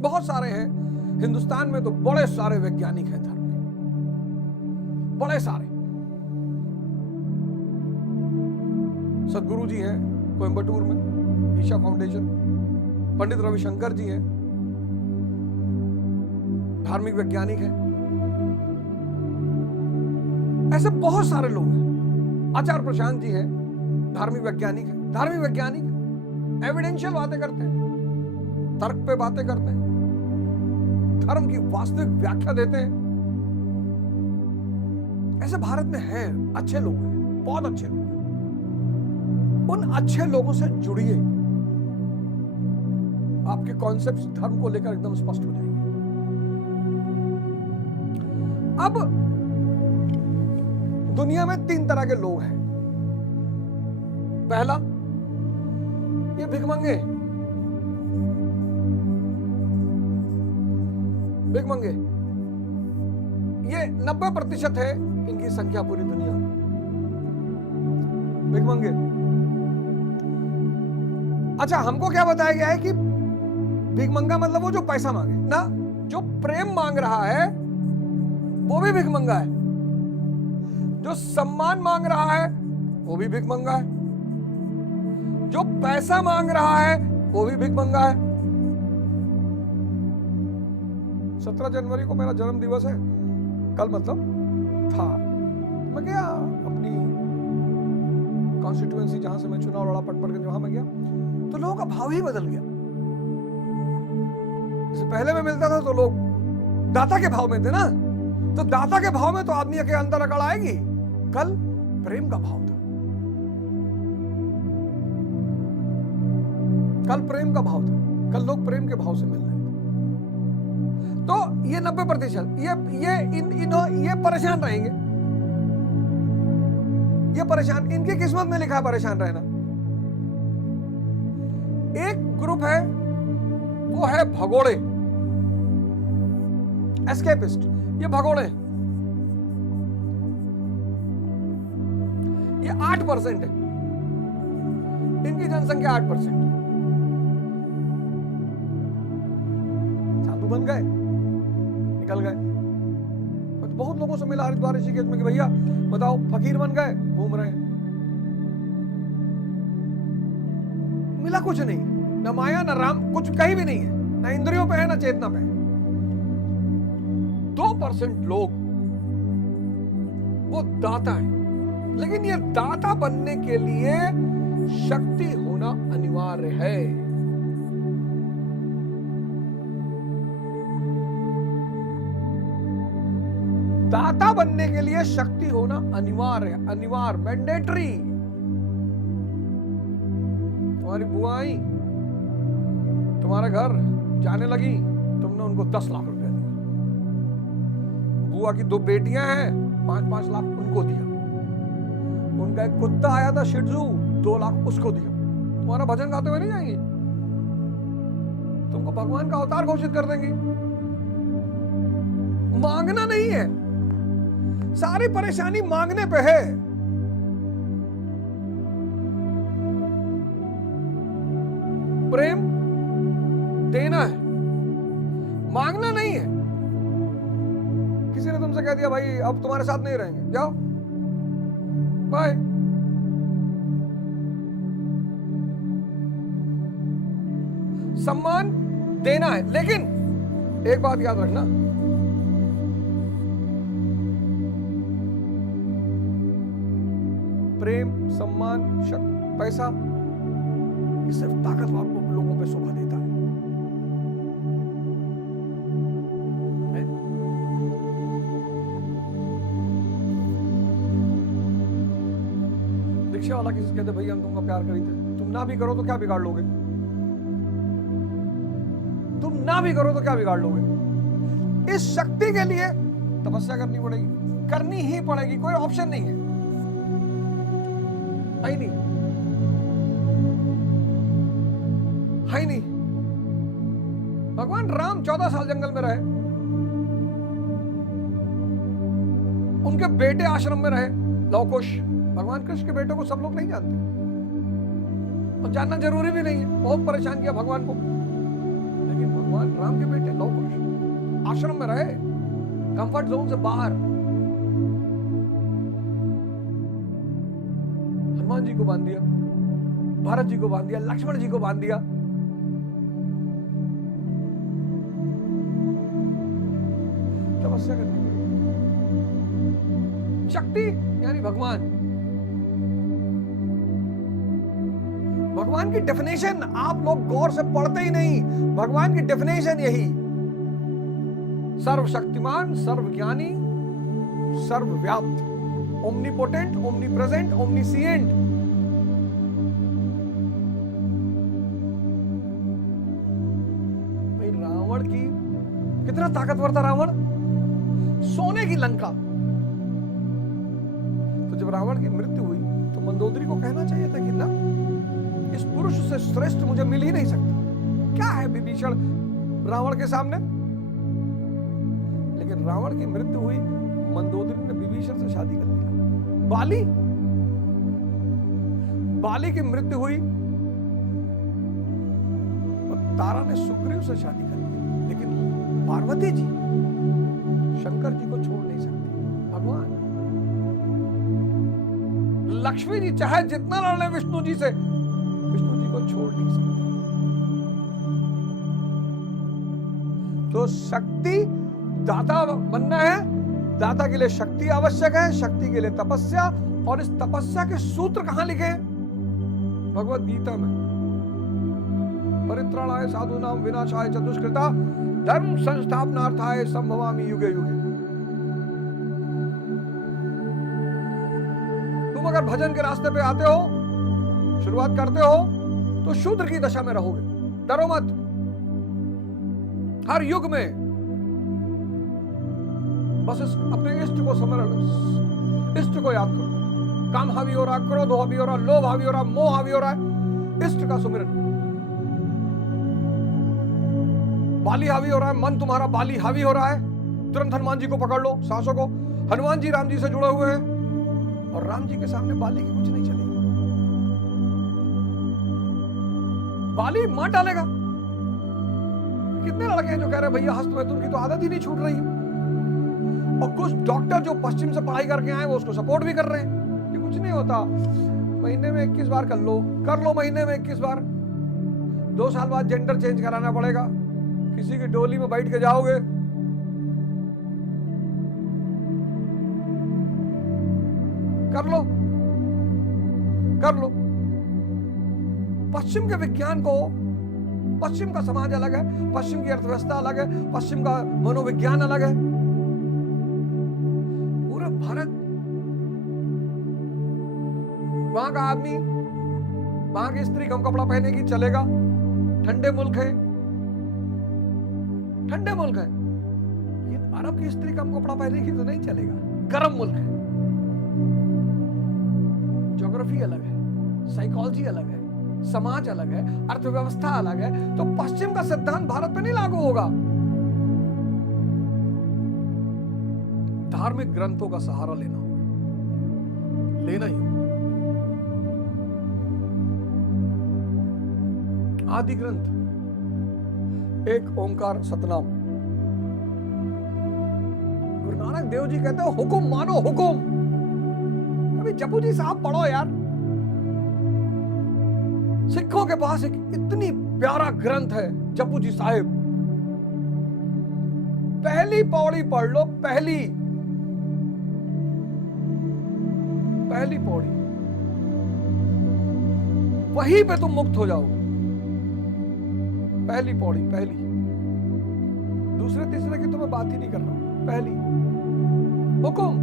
बहुत सारे हैं। हिंदुस्तान में तो बड़े सारे वैज्ञानिक हैं धर्म के, बड़े सारे। सदगुरु जी हैं कोयंबटूर में, ईशा फाउंडेशन। पंडित रविशंकर जी हैं, धार्मिक वैज्ञानिक हैं। ऐसे बहुत सारे लोग हैं। आचार्य प्रशांत जी हैं, धार्मिक वैज्ञानिक हैं। धार्मिक वैज्ञानिक एविडेंशियल बातें करते हैं, तर्क पे बातें करते हैं, धर्म की वास्तविक व्याख्या देते हैं। ऐसे भारत में है, अच्छे लोग हैं, बहुत अच्छे लोग हैं। उन अच्छे लोगों से जुड़िए, आपके कॉन्सेप्ट्स धर्म को लेकर एकदम स्पष्ट हो जाएंगे। अब दुनिया में 3 तरह के लोग हैं। पहला, ये भिखमंगे। भिखमंगे ये 90% है इनकी संख्या पूरी दुनिया में। भिखमंगे। अच्छा, हमको क्या बताया गया है कि भिखमंगा मतलब वो जो पैसा मांगे ना, जो प्रेम मांग रहा है वो भी भिखमंगा है, जो सम्मान मांग रहा है वो भी भिखमंगा है, जो पैसा मांग रहा है वो भी भिखमंगा है। 17 जनवरी को मेरा जन्म दिवस है, कल मतलब था। मैं गया अपनी कॉन्स्टिट्यूएंसी जहां से मैं चुनाव लड़ा, पटपरगंज, वहां मैं गया तो लोगों का भाव ही बदल गया। जैसे पहले मैं मिलता था तो लोग दाता के भाव में थे ना, तो दाता के भाव में तो आदमी के अंदर अकड़ आएगी। कल प्रेम का भाव था, कल प्रेम का भाव था, कल लोग प्रेम के भाव से मिल रहे थे। तो ये 90% ये परेशान रहेंगे, ये परेशान, इनकी किस्मत में लिखा है परेशान रहना। एक ग्रुप है, वो है भगोड़े, एस्केपिस्ट। ये भगोड़े, ये 8% है, इनकी जनसंख्या 8%। साधु बन गए, निकल गए। बहुत लोगों से मिला हरिद्वार ऋषिकेश में कि भैया बताओ, फकीर बन गए, घूम रहे हैं। मिला कुछ नहीं, ना माया ना राम, कुछ कहीं भी नहीं है, ना इंद्रियों पे है ना चेतना पे है। 2% लोग वो दाता है, लेकिन ये दाता बनने के लिए शक्ति होना अनिवार्य है। दाता बनने के लिए शक्ति होना अनिवार्य है, अनिवार्य, मैंडेटरी। तुम्हारी बुआ आई, तुम्हारे घर जाने लगी, तुमने उनको 10 लाख रुपया दिया। बुआ की 2 बेटियां हैं, 5-5 लाख उनको दिया। उनका एक कुत्ता आया था शिट्जू, 2 लाख उसको दिया। तुम्हारा भजन गाते हुए नहीं जाएंगी, तुमको भगवान का अवतार घोषित कर देंगी। मांगना नहीं है, सारी परेशानी मांगने पे है। प्रेम देना है, मांगना नहीं है। किसी ने तुमसे कह दिया भाई अब तुम्हारे साथ नहीं रहेंगे, जाओ बाय। सम्मान देना है, लेकिन एक बात याद रखना, प्रेम, सम्मान, शक्ति, पैसा, ये सिर्फ ताकतवर लोगों पे शोभा देता है। रिक्शा वाला किसी से कहते भैया हम तुमको प्यार करी थे, तुम ना भी करो तो क्या बिगाड़ लोगे, तुम ना भी करो तो क्या बिगाड़ लोगे। इस शक्ति के लिए तपस्या करनी पड़ेगी, करनी ही पड़ेगी, कोई ऑप्शन नहीं है। है नहीं, है नहीं। भगवान राम 14 साल जंगल में रहे, उनके बेटे आश्रम में रहे, लवकुश। भगवान कृष्ण के बेटे को सब लोग नहीं जानते, और जानना जरूरी भी नहीं है। बहुत परेशान किया भगवान को, लेकिन भगवान राम के बेटे लौह पुरुष आश्रम में रहे, कंफर्ट जोन से बाहर। हनुमान जी को बांध दिया, भरत जी को बांध दिया, लक्ष्मण जी को बांध दिया। तपस्या करनी पड़ी। शक्ति यानी भगवान। भगवान की डेफिनेशन आप लोग गौर से पढ़ते ही नहीं। भगवान की डेफिनेशन यही, सर्वशक्तिमान, सर्वज्ञानी, सर्वव्याप्त, ओमनीपोटेंट, ओमनीप्रेजेंट, ओमनीसिएंट। भाई रावण की कितना ताकतवर था रावण, सोने की लंका। तो जब रावण की मृत्यु हुई तो मंदोदरी को कहना चाहिए था कि ना, इस पुरुष से श्रेष्ठ मुझे मिल ही नहीं सकता। क्या है विभीषण रावण के सामने। लेकिन रावण की मृत्यु हुई, मंदोदरी ने विभीषण से शादी कर लिया। बाली की मृत्यु हुई और तारा ने सुग्रीव से शादी कर ली। लेकिन पार्वती जी शंकर जी को छोड़ नहीं सकती। भगवान लक्ष्मी जी चाहे जितना लड़ ले विष्णु जी से, विष्णु जी को छोड़ नहीं सकते। तो शक्ति दाता बनना है, दाता के लिए शक्ति आवश्यक है, शक्ति के लिए तपस्या। और इस तपस्या के सूत्र कहां लिखे हैं? भगवत गीता में। परित्राणाय साधूनां विनाशाय च दुष्कृता धर्म संस्थापनार्थाय संभवामि युगे युगे। तुम अगर भजन के रास्ते पे आते हो, शुरुआत करते हो, तो शूद्र की दशा में रहोगे। डरो मत। हर युग में बस अपने इष्ट को स्मरण, इष्ट को याद करो। काम हावी हो रहा, क्रोध हावी हो रहा, लोभ हावी हो रहा, मोह हावी हो रहा है, इष्ट का सुमिरन। बाली हावी हो रहा है, मन तुम्हारा बाली हावी हो रहा है, तुरंत हनुमान जी को पकड़ लो, सांसों को। हनुमान जी राम जी से जुड़े हुए हैं और राम जी के सामने बाली की कुछ नहीं चलेगा। बाली मार डालेगा। कितने लड़के हैं जो कह रहे हैं भैया हस्तमैथुन की तो आदत ही नहीं छूट रही है। और कुछ डॉक्टर जो पश्चिम से पढ़ाई करके आए वो उसको सपोर्ट भी कर रहे हैं कि कुछ नहीं होता, महीने में 21 बार कर लो महीने में 21 बार। 2 साल बाद जेंडर चेंज कराना पड़ेगा, किसी की डोली में बैठ के जाओगे। कर लो। पश्चिम के विज्ञान को, पश्चिम का समाज अलग है, पश्चिम की अर्थव्यवस्था अलग है, पश्चिम का मनोविज्ञान अलग है। पूरा भारत, वहां का आदमी, वहां की स्त्री कम कपड़ा पहनेगी चलेगा, ठंडे मुल्क है। लेकिन अरब की स्त्री कम कपड़ा पहनेगी तो नहीं चलेगा, गर्म मुल्क है। ज्योग्राफी अलग है, साइकोलॉजी अलग है, समाज अलग है, अर्थव्यवस्था अलग है। तो पश्चिम का सिद्धांत भारत पे नहीं लागू होगा। धार्मिक ग्रंथों का सहारा लेना ही होगा। आदि ग्रंथ, एक ओंकार सतनाम। गुरु नानक देव जी कहते हो हुकुम मानो हुकुम। कभी जपू जी साहब पढ़ो यार। सिखों के पास एक इतनी प्यारा ग्रंथ है जपू जी साहिब। पहली पौड़ी पढ़ लो, पहली पौड़ी, वहीं पे तुम मुक्त हो जाओगे। पहली पौड़ी, दूसरे तीसरे की तो मैं बात ही नहीं कर रहा हूं। पहली हुकुम,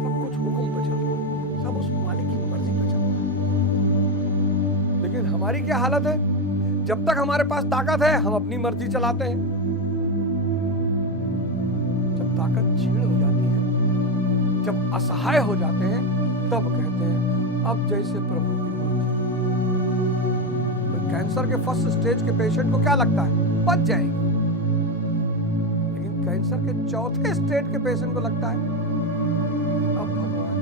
सब कुछ हुकुम पे चल रहा है, सब उस मालिक की मर्जी पे चल रहा है। लेकिन हमारी क्या हालत है? जब तक हमारे पास ताकत है हम अपनी मर्जी चलाते हैं। जब ताकत छीड़ हो जाती है, जब असहाय हो जाते हैं, तब कहते हैं अब जैसे प्रभु की मर्जी। कैंसर के फर्स्ट स्टेज के पेशेंट को क्या लगता है? बच जाएंगे। लेकिन कैंसर के चौथे स्टेज के पेशेंट को लगता है अब भगवान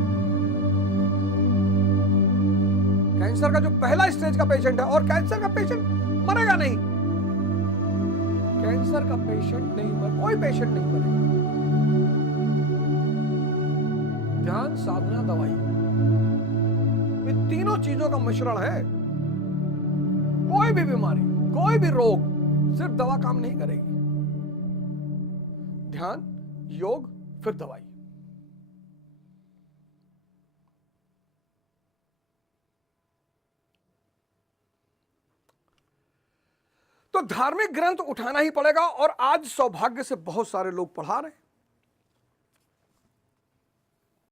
कैंसर का जो पहला स्टेज का पेशेंट है, और कैंसर का पेशेंट मरेगा नहीं, कैंसर का पेशेंट नहीं मर, कोई पेशेंट नहीं मरेगा। ध्यान, साधना, दवाई, ये तीनों चीजों का मिश्रण है। कोई भी बीमारी, कोई भी रोग, सिर्फ दवा काम नहीं करेगी। ध्यान, योग, फिर दवाई। तो धार्मिक ग्रंथ उठाना ही पड़ेगा, और आज सौभाग्य से बहुत सारे लोग पढ़ा रहे हैं।